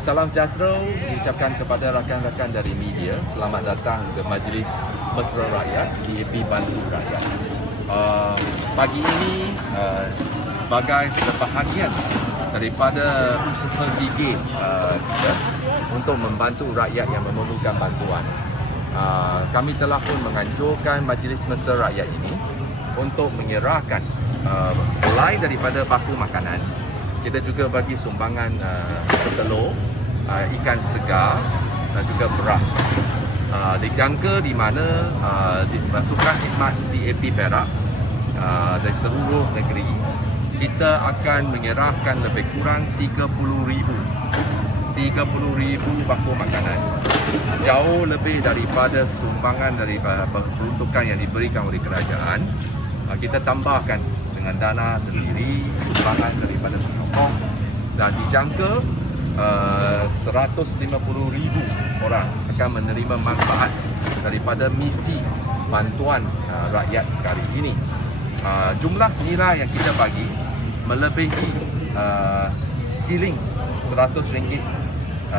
Salam sejahtera diucapkan kepada rakan-rakan dari media. Selamat datang ke Majlis Mesra Rakyat di AP Bantu Rakyat. Pagi ini sebagai sebahagian daripada usaha gigih kita untuk membantu rakyat yang memerlukan bantuan, kami telah pun menganjurkan Majlis Mesra Rakyat ini untuk menyerahkan selain daripada baku makanan, kita juga bagi sumbangan telur, ikan segar dan juga beras. Dijangka di mana pasukan khidmat DAP Perak dari seluruh negeri, kita akan menyerahkan lebih kurang 30,000 baku makanan. Jauh lebih daripada sumbangan daripada peruntukan yang diberikan oleh kerajaan. Kita tambahkan dengan dana sendiri, sumbangan daripada penyokong, dan dijangka 150,000 orang akan menerima manfaat daripada misi bantuan rakyat kali ini. Jumlah nilai yang kita bagi melebihi siling RM100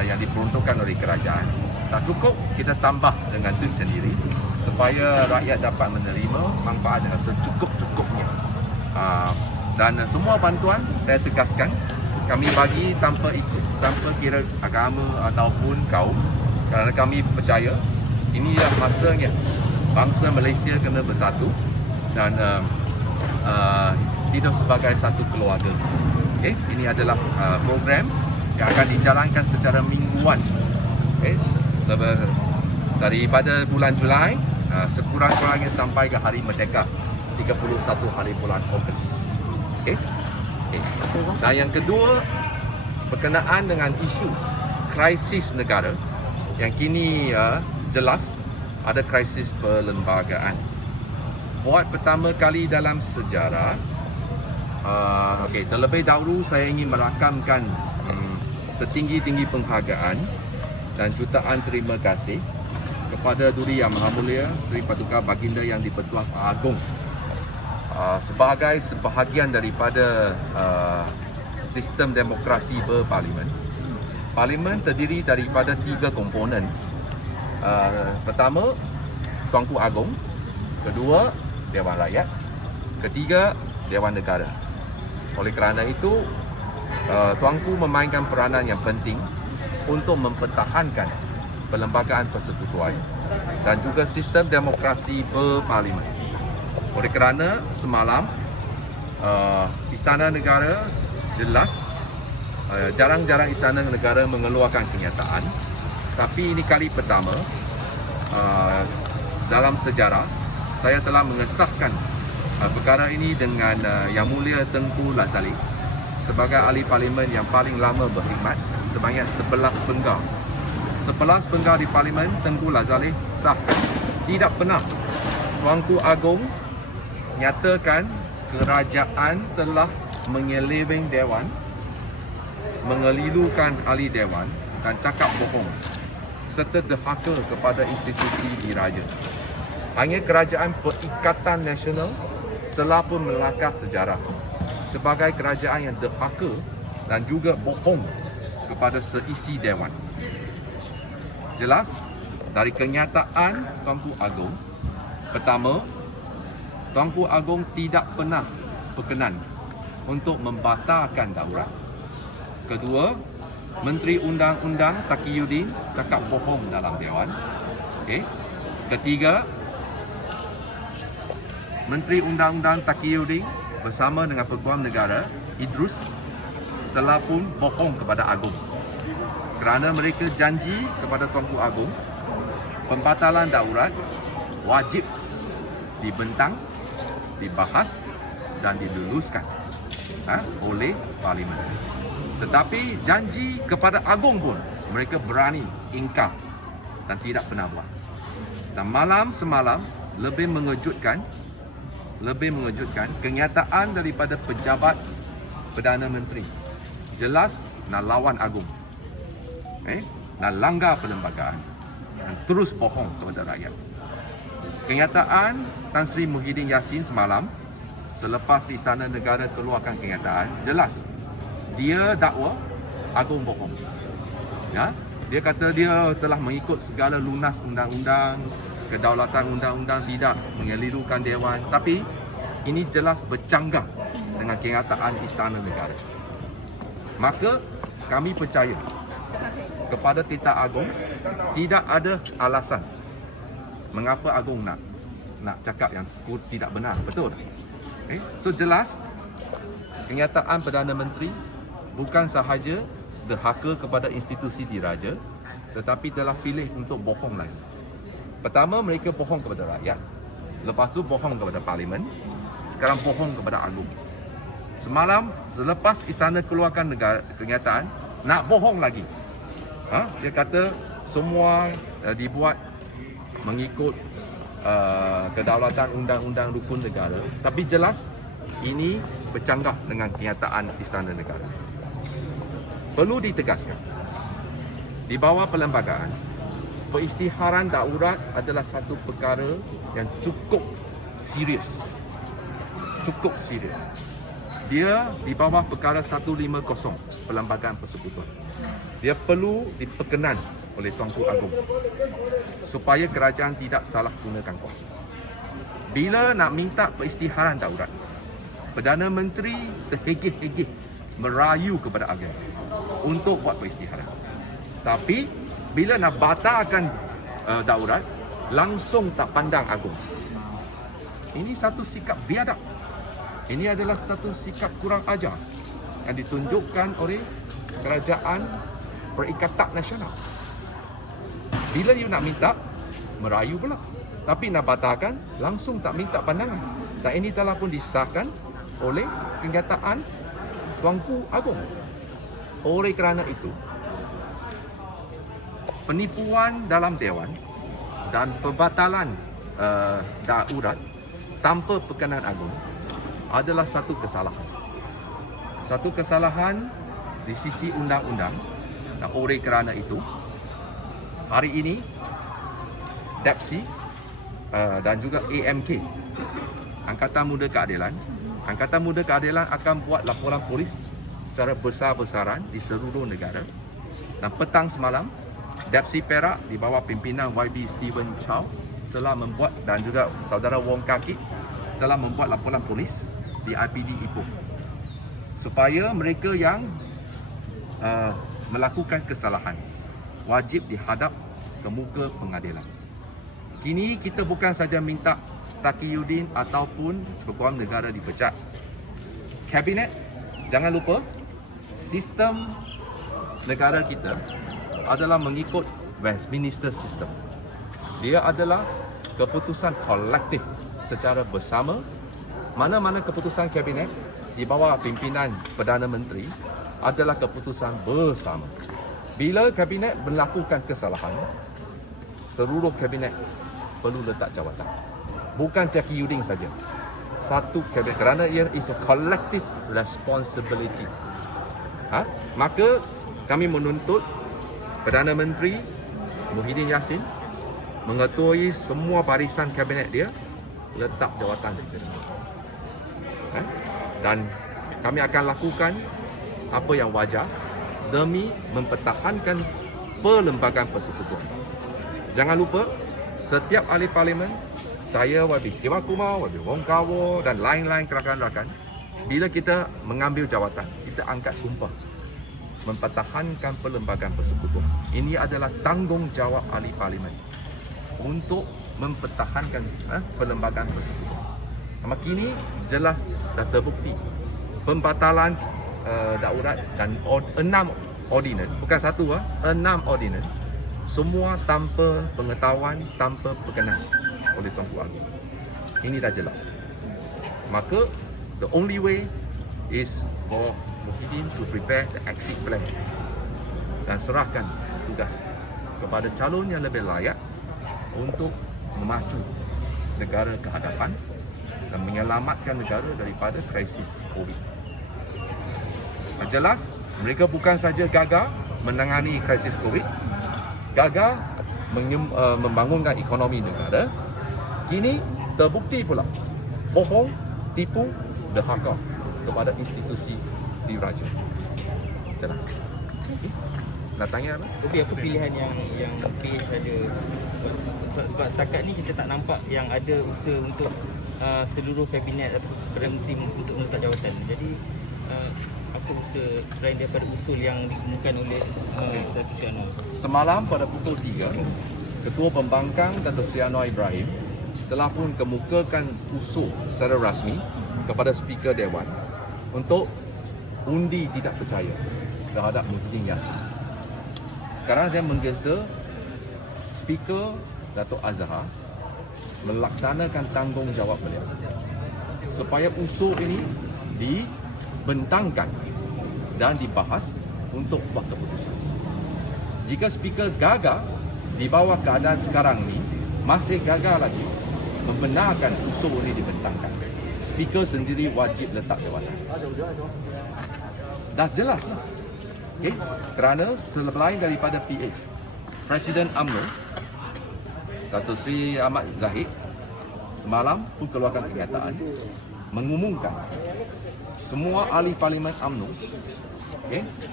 yang diperuntukkan oleh kerajaan. Tak cukup, kita tambah dengan duit sendiri supaya rakyat dapat menerima manfaat dengan secukup-cukupnya. Dan semua bantuan, saya tegaskan, kami bagi tanpa kira agama ataupun kaum, kerana kami percaya inilah masanya bangsa Malaysia kena bersatu dan hidup sebagai satu keluarga. Ini adalah program yang akan dijalankan secara mingguan, daripada bulan Julai sekurang-kurangnya sampai ke Hari Merdeka 31 hari bulan Ogos. Dan yang kedua, berkenaan dengan isu krisis negara yang kini jelas ada krisis perlembagaan. Buat pertama kali dalam sejarah, terlebih dahulu saya ingin merakamkan setinggi-tinggi penghargaan dan jutaan terima kasih kepada Duri Yang Maha Mulia Seri Paduka Baginda Yang di-Pertuan Agong sebagai sebahagian daripada sistem demokrasi berparlimen. Parlimen terdiri daripada 3 komponen. Pertama, Tuanku Agong. Kedua, Dewan Rakyat. Ketiga, Dewan Negara. Oleh kerana itu, Tuanku memainkan peranan yang penting untuk mempertahankan perlembagaan persekutuan dan juga sistem demokrasi berparlimen. Oleh kerana semalam Istana Negara jelas jarang-jarang Istana Negara mengeluarkan kenyataan, tapi ini kali pertama dalam sejarah saya telah mengesahkan perkara ini dengan Yang Mulia Tengku Lazali sebagai ahli parlimen yang paling lama berkhidmat, sebanyak 11 penggal. 11 penggal di parlimen Tengku Lazali sahkan tidak pernah Tuanku Agong nyatakan kerajaan telah menyeleweng Dewan, mengelilukan ahli Dewan dan cakap bohong serta derhaka kepada institusi diraja. Hanya Kerajaan Perikatan Nasional telah pun melangkah sejarah sebagai kerajaan yang derhaka dan juga bohong kepada seisi Dewan. Jelas dari kenyataan Tuanku Agong, pertama, Tuanku Agong tidak pernah berkenan untuk membatalkan daurat. Kedua, Menteri Undang-Undang Taqiyuddin cakap bohong dalam Dewan. Ketiga, Menteri Undang-Undang Taqiyuddin bersama dengan Peguam Negara Idrus telah pun bohong kepada Agong kerana mereka janji kepada Tuanku Agong pembatalan daurat wajib dibentang, dibahas dan diluluskan oleh Parlimen. Tetapi janji kepada Agong pun mereka berani ingkar dan tidak pernah buat. Dan malam semalam lebih mengejutkan kenyataan daripada pejabat Perdana Menteri. Jelas nak lawan Agong, nak langgar perlembagaan dan terus bohong kepada rakyat. Kenyataan Tan Sri Muhyiddin Yassin semalam selepas di Istana Negara keluarkan kenyataan, jelas dia dakwa Agong bohong. Ya, dia kata dia telah mengikut segala lunas undang-undang, kedaulatan undang-undang, tidak mengelirukan dewan. Tapi ini jelas bercanggah dengan kenyataan Istana Negara. Maka kami percaya kepada Titah Agong tidak ada alasan mengapa Agong nak cakap yang tidak benar, betul? So jelas kenyataan Perdana Menteri bukan sahaja derhaka kepada institusi diraja, tetapi telah pilih untuk bohong lagi. Pertama, mereka bohong kepada rakyat. Lepas tu bohong kepada Parlimen. Sekarang bohong kepada Agong. Semalam, selepas Istana keluarkan kenyataan, nak bohong lagi. Dia kata semua dibuat mengikut kedaulatan undang-undang rukun negara. Tapi jelas, ini bercanggah dengan kenyataan Istana Negara. Perlu ditegaskan, di bawah perlembagaan, peristiharan darurat adalah satu perkara yang cukup serius. Cukup serius. Dia di bawah perkara 150 Perlembagaan Persekutuan. Dia perlu diperkenan oleh Tuanku Agong supaya kerajaan tidak salah gunakan kuasa. Bila nak minta peristiharan darurat, Perdana Menteri terhegih-hegih merayu kepada Agong untuk buat peristiharan. Tapi bila nak batalkan darurat, langsung tak pandang Agong. Ini satu sikap biadab. Ini adalah satu sikap kurang ajar yang ditunjukkan oleh Kerajaan Perikatan Nasional. Bila you nak minta, merayu pula. Tapi nak batalkan, langsung tak minta pandangan. Dan ini telah pun disahkan oleh kenyataan Tuanku Agong. Oleh kerana itu, penipuan dalam Dewan dan pembatalan darurat tanpa perkenan Agong adalah satu kesalahan. Satu kesalahan di sisi undang-undang. Dan oleh kerana itu, hari ini DAPSI dan juga AMK, Angkatan Muda Keadilan akan buat laporan polis secara besar-besaran di seluruh negara. Dan petang semalam, DAPSI Perak di bawah pimpinan YB Stephen Chow telah membuat, dan juga saudara Wong Kaki telah membuat laporan polis di IPD Ipoh supaya mereka yang melakukan kesalahan wajib dihadap ke muka pengadilan. Kini kita bukan saja minta Taqiyuddin ataupun Peguam Negara dipecat. Kabinet, jangan lupa, sistem negara kita adalah mengikut Westminster System. Dia adalah keputusan kolektif secara bersama. Mana-mana keputusan kabinet di bawah pimpinan Perdana Menteri adalah keputusan bersama. Bila kabinet melakukan kesalahan, seluruh kabinet perlu letak jawatan. Bukan Taqiyuddin saja. Satu kabinet, kerana ia is a collective responsibility. Maka kami menuntut Perdana Menteri Muhyiddin Yassin mengetuai semua barisan kabinet dia letak jawatan segera. Dan kami akan lakukan apa yang wajar demi mempertahankan perlembagaan persekutuan. Jangan lupa, setiap ahli parlimen, saya, YB Sivakumar, YB Wong Kar-Wah dan lain-lain rakan-rakan, bila kita mengambil jawatan, kita angkat sumpah mempertahankan perlembagaan persekutuan. Ini adalah tanggungjawab ahli parlimen untuk mempertahankan perlembagaan persekutuan. Kini jelas dah terbukti pembatalan darurat dan 6 ordinan, bukan satu, 6 ordinan, semua tanpa pengetahuan, tanpa perkenan oleh Tuanku Agong. Ini dah jelas. Maka the only way is for Muhyiddin to prepare the exit plan dan serahkan tugas kepada calon yang lebih layak untuk memacu negara ke hadapan dan menyelamatkan negara daripada krisis COVID. Jelas, mereka bukan saja gagal menangani krisis COVID, gagal membangunkan ekonomi negara, kini terbukti pula bohong, tipu, derhaka kepada institusi diraja. Jelas. Nak tanya apa? Tapi apa pilihan yang PH ada? Sebab setakat ni kita tak nampak yang ada usaha untuk seluruh kabinet atau Perdana Menteri untuk meletak jawatan. Jadi apa usaha selain daripada usul yang dikemukakan oleh Datuk Seri Anwar? Semalam pada pukul 3, Ketua Pembangkang Datuk Seri Anwar Ibrahim telah pun kemukakan usul secara rasmi kepada Speaker Dewan untuk undi tidak percaya terhadap Muhyiddin Yassin. Sekarang saya menggesa Speaker Datuk Azhar melaksanakan tanggungjawab beliau supaya usul ini dibentangkan dan dibahas untuk buat keputusan. Jika Speaker gagal di bawah keadaan sekarang ni, masih gagal lagi membenarkan usul ini dibentangkan, Speaker sendiri wajib letak jawatan. Dah jelas lah. Okay? Kerana selain daripada PH, Presiden UMNO Datuk Seri Ahmad Zahid semalam pun keluarkan kenyataan mengumumkan semua ahli parlimen UMNO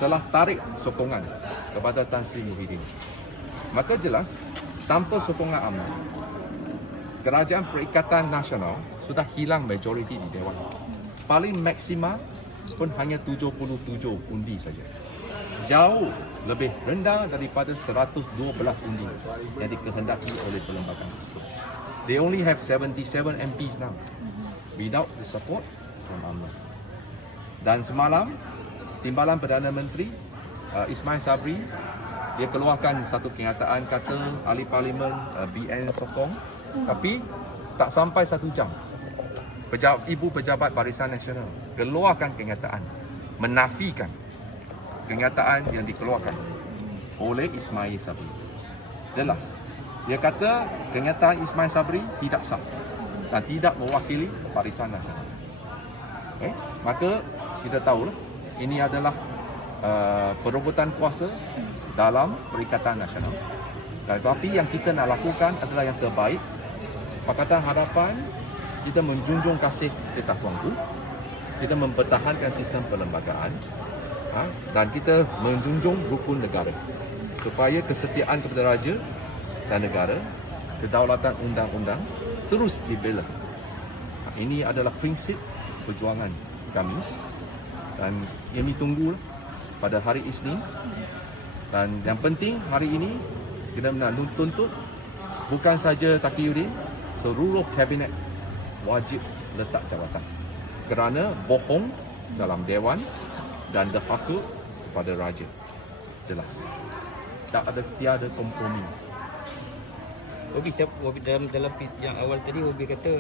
telah tarik sokongan kepada Tan Sri Muhyiddin. Maka jelas tanpa sokongan UMNO, Kerajaan Perikatan Nasional sudah hilang majoriti di Dewan. Paling maksimal pun hanya 77 undi saja. Jauh lebih rendah daripada 112 undi yang dikehendaki oleh perlembagaan tersebut. They only have 77 MPs now without the support from UMNO. Dan semalam Timbalan Perdana Menteri Ismail Sabri dia keluarkan satu kenyataan kata ahli parlimen BN sokong, tapi tak sampai 1 jam Ibu Pejabat Barisan Nasional keluarkan kenyataan menafikan kenyataan yang dikeluarkan oleh Ismail Sabri. Jelas. Dia kata kenyataan Ismail Sabri tidak sah dan tidak mewakili Barisan Nasional. Okay? Maka kita tahulah ini adalah perebutan kuasa dalam Perikatan Nasional. Tetapi yang kita nak lakukan adalah yang terbaik. Pakatan Harapan kita menjunjung kasih kita tuanku, kita mempertahankan sistem perlembagaan, dan kita menjunjung rukun negara supaya kesetiaan kepada raja dan negara, kedaulatan undang-undang terus dibela. Ini adalah prinsip perjuangan kami dan kami tunggu pada hari Isnin. Dan yang penting hari ini kita nak tuntut bukan saja Taqiyuddin, seluruh kabinet wajib letak jawatan kerana bohong dalam Dewan dan derhaka kepada raja. Jelas. Tiada kompromi. Wabi dalam yang awal tadi Wabi kata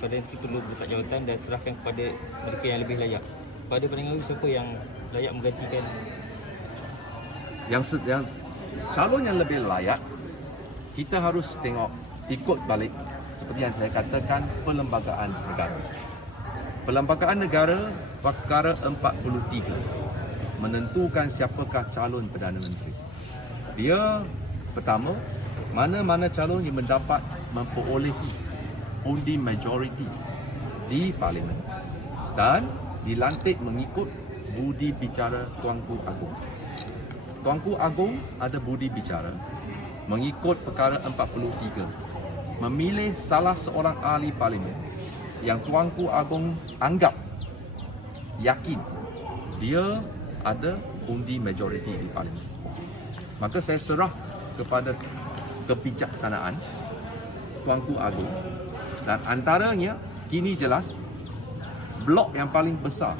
Perdana Menteri perlu letak jawatan dan serahkan kepada mereka yang lebih layak. Pada pandangan Wabi, siapa yang layak menggantikan? Yang calon yang lebih layak, kita harus tengok ikut balik seperti yang saya katakan perlembagaan negara. Perlembagaan negara perkara 43 menentukan siapakah calon Perdana Menteri. Dia pertama, mana-mana calon yang mendapat memperolehi undi majoriti di parlimen dan dilantik mengikut budi bicara Tuanku Agong. Tuanku Agong ada budi bicara mengikut perkara 43 memilih salah seorang ahli parlimen yang Tuanku Agong anggap yakin dia ada undi majoriti di parlimen. Maka saya serah kepada kebijaksanaan Tuanku Agong, dan antaranya kini jelas blok yang paling besar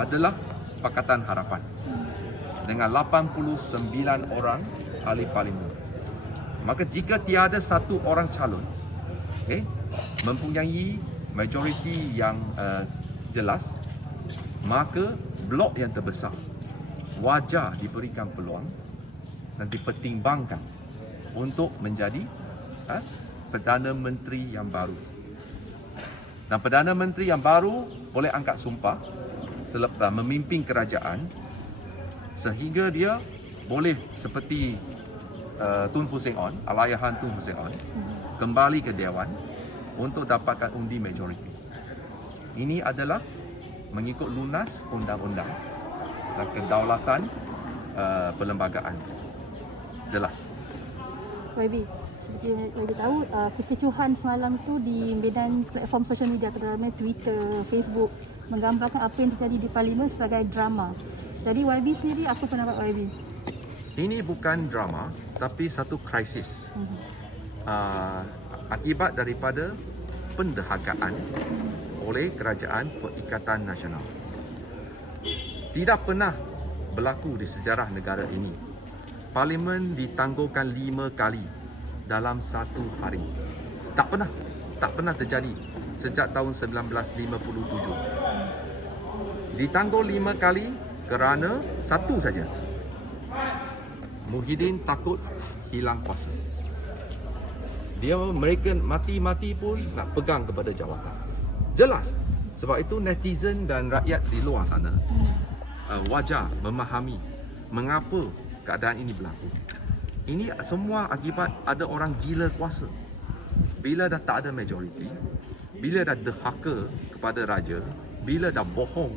adalah Pakatan Harapan dengan 89 orang ahli parlimen. Maka jika tiada satu orang calon mempunyai majoriti yang jelas, maka blok yang terbesar wajar diberikan peluang dan dipertimbangkan untuk menjadi Perdana Menteri yang baru. Dan Perdana Menteri yang baru boleh angkat sumpah selepas memimpin kerajaan sehingga dia boleh seperti Tun Hussein On, Allahyarham Tun Hussein On, kembali ke Dewan untuk dapatkan undi majoriti. Ini adalah mengikut lunas undang-undang dan kedaulatan perlembagaan. Jelas. YB, seperti yang YB tahu, kekecohan semalam tu di medan platform sosial media terutamanya Twitter, Facebook menggambarkan apa yang terjadi di Parlimen sebagai drama. Jadi YB sendiri, apa pendapat YB? Ini bukan drama, tapi satu krisis. Akibat daripada penderhakaan oleh Kerajaan Perikatan Nasional. Tidak pernah berlaku di sejarah negara ini. Parlimen ditangguhkan 5 kali dalam satu hari. Tak pernah terjadi sejak tahun 1957. Ditangguh 5 kali kerana satu saja. Muhyiddin takut hilang kuasa. Mereka mati-mati pun nak pegang kepada jawatan. Jelas. Sebab itu netizen dan rakyat di luar sana wajar memahami mengapa keadaan ini berlaku. Ini semua akibat ada orang gila kuasa. Bila dah tak ada majoriti, bila dah derhaka kepada raja, bila dah bohong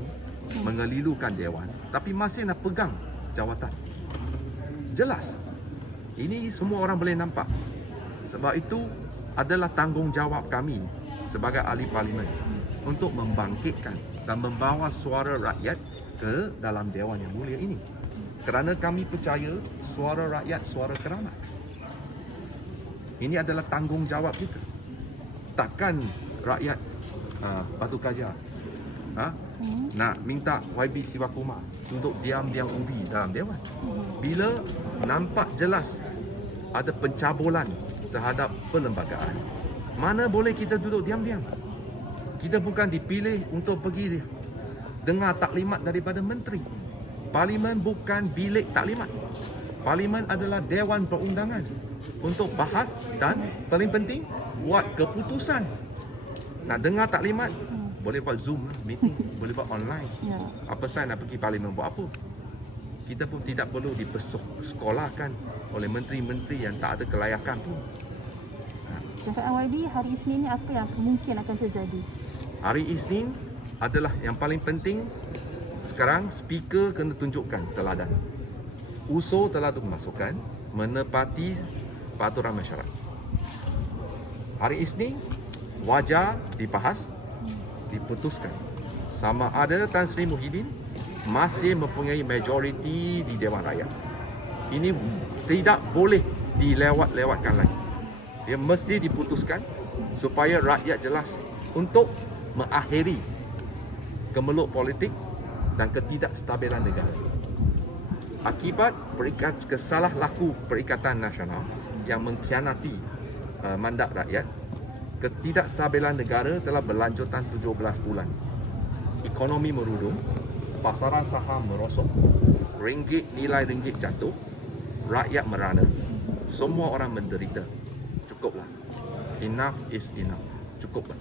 mengelilukan dewan, tapi masih nak pegang jawatan. Jelas. Ini semua orang boleh nampak. Sebab itu adalah tanggungjawab kami sebagai ahli parlimen untuk membangkitkan dan membawa suara rakyat ke dalam Dewan yang mulia ini. Kerana kami percaya suara rakyat, suara keramat. Ini adalah tanggungjawab kita. Takkan rakyat Batu Kajar nak minta YB Sivakumar untuk diam-diam ubi dalam Dewan. Bila nampak jelas ada pencabulan terhadap perlembagaan, mana boleh kita duduk diam-diam? Kita bukan dipilih untuk pergi dengar taklimat daripada menteri. Parlimen bukan bilik taklimat. Parlimen adalah Dewan Perundangan untuk bahas dan paling penting buat keputusan. Nak dengar taklimat, boleh buat Zoom meeting, boleh buat online. Apa saya nak pergi parlimen buat apa? Kita pun tidak perlu dipersekolahkan oleh menteri-menteri yang tak ada kelayakan pun. Cakap YB, hari Isnin ni apa yang mungkin akan terjadi? Hari Isnin adalah yang paling penting. Sekarang speaker kena tunjukkan teladan. Usul telah dimasukkan menepati peraturan mesyuarat. Hari Isnin wajar dibahas, diputuskan sama ada Tan Sri Muhyiddin masih mempunyai majoriti di Dewan Rakyat. Ini tidak boleh dilewat-lewatkan lagi. Dia mesti diputuskan supaya rakyat jelas untuk mengakhiri kemeluk politik dan ketidakstabilan negara. Akibat kesalah laku Perikatan Nasional yang mengkhianati mandat rakyat, ketidakstabilan negara telah berlanjutan 17 bulan. Ekonomi merudum, pasaran saham merosot, nilai ringgit jatuh, rakyat merana, semua orang menderita. Cukuplah. Enough is enough. Cukuplah.